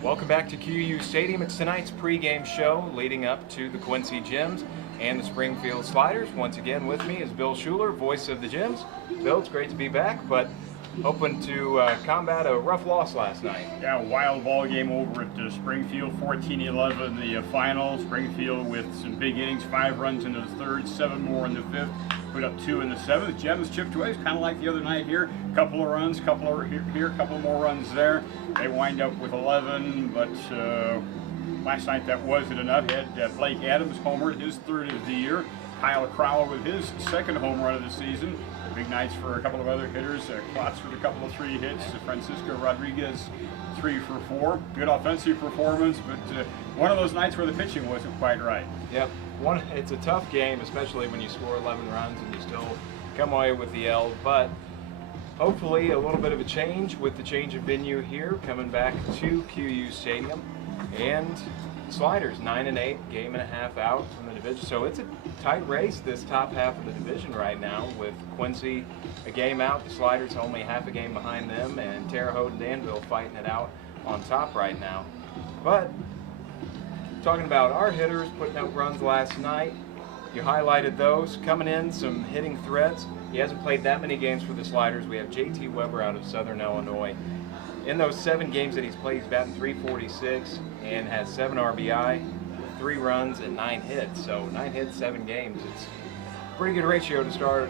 Welcome back to QU Stadium. It's tonight's pregame show leading up to the Quincy Gems and the Springfield Sliders. Once again with me is Bill Schuler, voice of the Gems. Bill, it's great to be back, but hoping to combat a rough loss last night. Yeah, wild ball game over at Springfield, 14-11 the final. Springfield with some big innings, 5 runs into the third, 7 more in the fifth. Put up 2 in the 7th. Gems chipped away. It's kind of like the other night here. Couple of runs, couple here, couple more runs there. They wind up with 11, but last night that wasn't enough. Had Blake Adams homered, his 3rd of the year. Kyle Crowell with his 2nd home run of the season. Big nights for a couple of other hitters. Klotz with a couple of 3 hits. Francisco Rodriguez 3 for 4. Good offensive performance, but one of those nights where the pitching wasn't quite right. Yep. It's a tough game, especially when you score 11 runs and you still come away with the L, but hopefully a little bit of a change with the change of venue here, coming back to QU Stadium. And Sliders 9-8, game and a half out from the division. So it's a tight race, this top half of the division right now, with Quincy a game out, the Sliders only half a game behind them, and Terre Haute and Danville fighting it out on top right now. But talking about our hitters putting up runs last night, you highlighted those. Coming in, some hitting threats. He hasn't played that many games for the Sliders. We have J.T. Weber out of Southern Illinois. In those 7 games that he's played, he's batting .346 and has 7 RBI, 3 runs, and 9 hits. So 9 hits, 7 games. It's a pretty good ratio to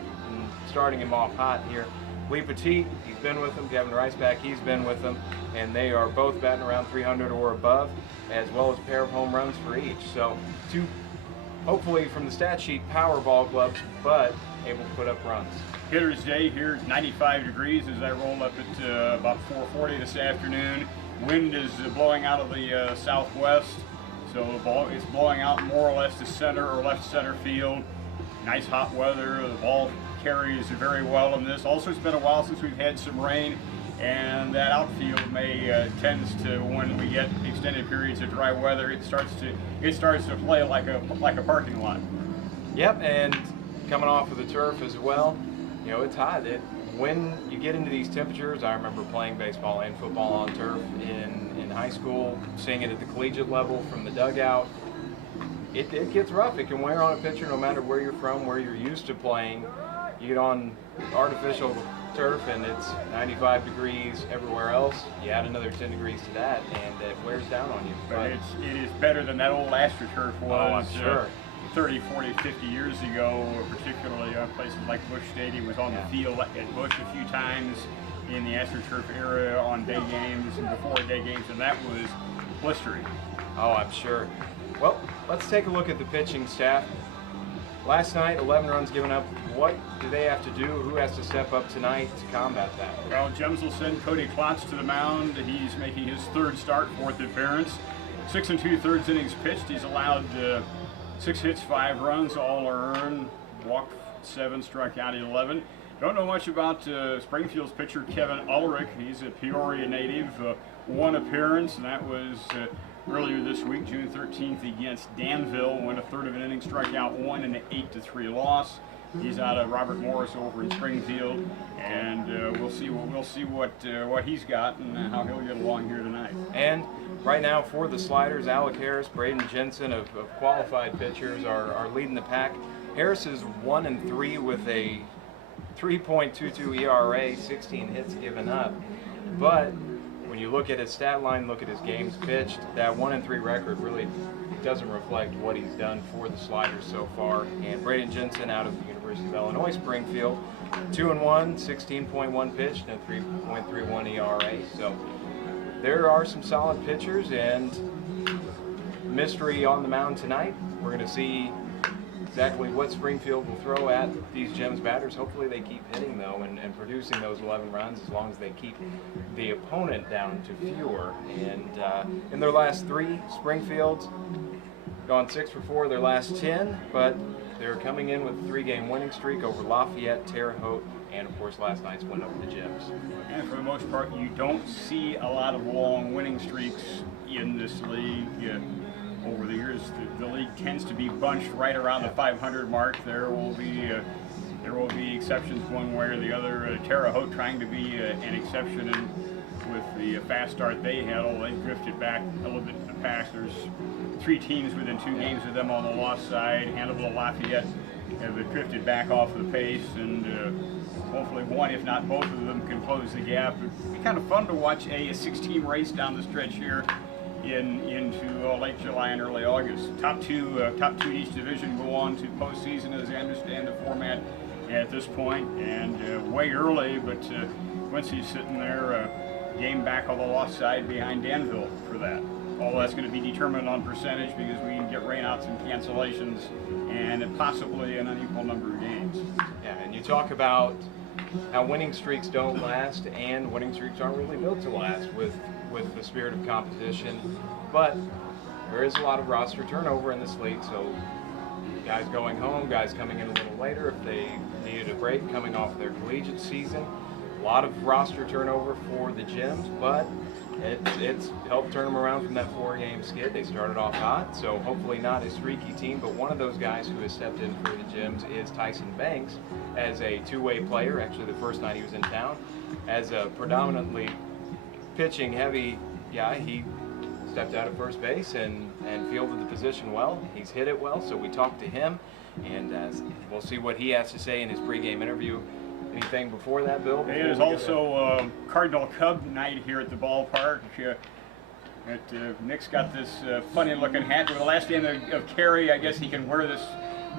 starting him off hot here. Lee Petit, he's been with them. Kevin Riceback, he's been with them. And they are both batting around 300 or above, as well as a pair of home runs for each. So 2, hopefully from the stat sheet, power ball clubs, but able to put up runs. Hitter's day here, 95 degrees as I roll up at about 4:40 this afternoon. Wind is blowing out of the southwest, so the ball is blowing out more or less to center or left center field. Nice hot weather. The ball carries very well in this. Also, it's been a while since we've had some rain, and that outfield tends to, when we get extended periods of dry weather, it starts to play like a parking lot. Yep, and coming off of the turf as well. You know, it's hot. When you get into these temperatures, I remember playing baseball and football on turf in high school, seeing it at the collegiate level from the dugout. It gets rough. It can wear on a pitcher no matter where you're from, where you're used to playing. You get on artificial turf and it's 95 degrees everywhere else. You add another 10 degrees to that and it wears down on you. But it is better than that old AstroTurf was. Oh, I'm sure. 30, 40, 50 years ago, particularly places like Busch Stadium was on the field at Busch a few times in the AstroTurf era on day games and before day games, and that was blistering. Oh, I'm sure. Well, let's take a look at the pitching staff. Last night, 11 runs given up. What do they have to do? Who has to step up tonight to combat that? Well, Gems will send Cody Klotz to the mound. He's making his 3rd start, 4th appearance. 6 2/3 innings pitched. He's allowed 6 hits, 5 runs, all earned. Walked 7, struck out 11. Don't know much about Springfield's pitcher Kevin Ulrich. He's a Peoria native. 1 appearance, and that was earlier this week, June 13th, against Danville. Went a 1/3 of an inning, struck out 1 in an 8-3 loss. He's out of Robert Morris over in Springfield, and we'll see what he's got and how he'll get along here tonight. And right now for the Sliders, Alec Harris, Braden Jensen of qualified pitchers are leading the pack. Harris is 1-3 with a 3.22 ERA, 16 hits given up. But when you look at his stat line, look at his games pitched, that 1-3 record really doesn't reflect what he's done for the Sliders so far. And Braden Jensen out of the University of Illinois Springfield, 2-1, 16.1 pitched, and a 3.31 ERA. So there are some solid pitchers, and mystery on the mound tonight. We're going to see exactly what Springfield will throw at these Gems batters. Hopefully they keep hitting, though, and producing those 11 runs as long as they keep the opponent down to fewer. And in their last 3, Springfield's gone 6 for 4 their last 10, but they're coming in with a 3-game winning streak over Lafayette, Terre Haute, and of course last night's win over the Gems. And for the most part, you don't see a lot of long winning streaks in this league. Over the years, the league tends to be bunched right around the 500 mark. There will be exceptions one way or the other. Terre Haute trying to be an exception, and with the fast start they had, although they drifted back a little bit to the pack. There's 3 teams within 2 games of them on the loss side. Hannibal and Lafayette have drifted back off of the pace, and hopefully one, if not both of them, can close the gap. It'd be kind of fun to watch a 6-team race down the stretch here into late July and early August. Top two in each division go on to postseason, as I understand the format at this point, and way early, but Quincy's sitting there, game back on the lost side behind Danville for that. All that's going to be determined on percentage because we can get rainouts and cancellations and possibly an unequal number of games. Yeah, and you talk about how winning streaks don't last, and winning streaks aren't really built to last with the spirit of competition, but there is a lot of roster turnover in this league, so guys going home, guys coming in a little later if they needed a break coming off their collegiate season. A lot of roster turnover for the Gems, but it's helped turn them around from that 4-game skid. They started off hot, so hopefully not a streaky team, but one of those guys who has stepped in for the Gems is Tyson Banks as a 2-way player. Actually, the first night he was in town, as a predominantly pitching heavy guy, he stepped out at first base and fielded the position well. He's hit it well, so we talked to him, and we'll see what he has to say in his pregame interview. Anything before that, Bill? It is also Cardinal Cub night here at the ballpark. Nick's got this funny-looking hat. With the last game of Carey, I guess he can wear this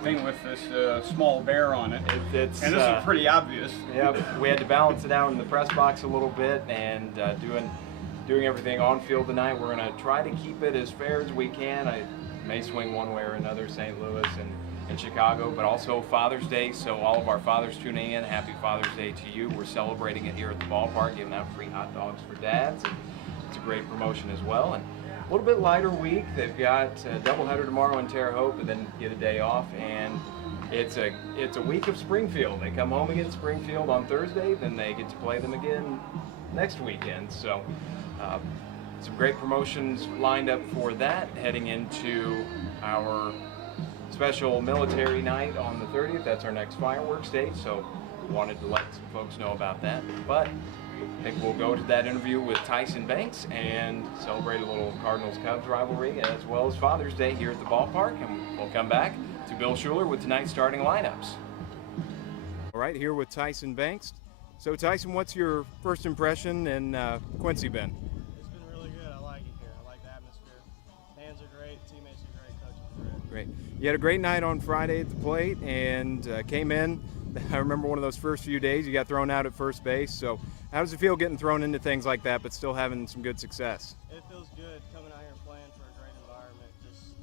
thing with this small bear on it. And this is pretty obvious. Yeah, we had to balance it out in the press box a little bit, and doing everything on field tonight. We're going to try to keep it as fair as we can. I may swing one way or another, St. Louis and Chicago, but also Father's Day, so all of our fathers tuning in, happy Father's Day to you. We're celebrating it here at the ballpark, giving out free hot dogs for dads. It's a great promotion as well. And a little bit lighter week. They've got a doubleheader tomorrow in Terre Haute, but then get a day off, and it's a week of Springfield. They come home against Springfield on Thursday, then they get to play them again next weekend. So some great promotions lined up for that, heading into our special military night on the 30th. That's our next fireworks date, so wanted to let some folks know about that. But I think we'll go to that interview with Tyson Banks and celebrate a little Cardinals-Cubs rivalry as well as Father's Day here at the ballpark, and we'll come back to Bill Schuler with tonight's starting lineups. All right, here with Tyson Banks. So Tyson, what's your first impression in Quincy been? It's been really good. I like it here. I like the atmosphere. Fans are great, teammates are great, coaches are great. Great. You had a great night on Friday at the plate and came in. I remember one of those first few days you got thrown out at first base. So how does it feel getting thrown into things like that but still having some good success? It feels good coming out here and playing for a great environment. Just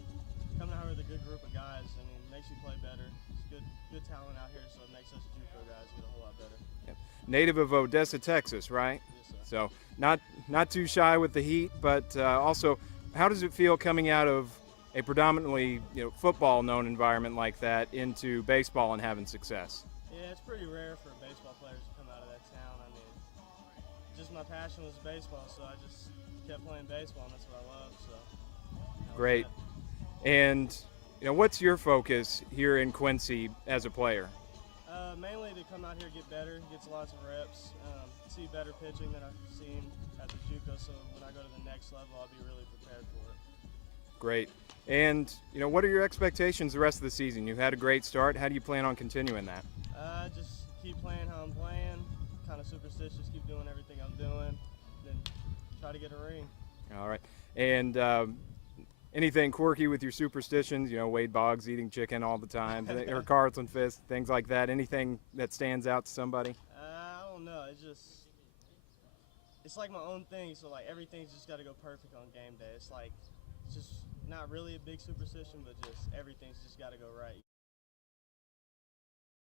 coming out here with a good group of guys. I mean, it makes you play better. It's good talent out here, so it makes us JUCO guys get a whole lot better. Yep. Native of Odessa, Texas, right? Yes, sir. So not too shy with the heat, but also how does it feel coming out of a predominantly football known environment like that into baseball and having success? Yeah, it's pretty rare for baseball players to come out of that town. I mean, just my passion was baseball, so I just kept playing baseball, and that's what I love. So great. And what's your focus here in Quincy as a player? Mainly to come out here, get better, get lots of reps, see better pitching than I've seen at the JUCO. So when I go to the next level, I'll be really prepared for it. Great. And what are your expectations the rest of the season? You've had a great start. How do you plan on continuing that? Just keep playing how I'm playing, kind of superstitious, keep doing everything I'm doing, then try to get a ring. All right. And anything quirky with your superstitions? Wade Boggs eating chicken all the time, or Carlton Fist, things like that. Anything that stands out to somebody? I don't know. It's like my own thing. So like everything's just got to go perfect on game day. It's just not really a big superstition, but just everything's just got to go right.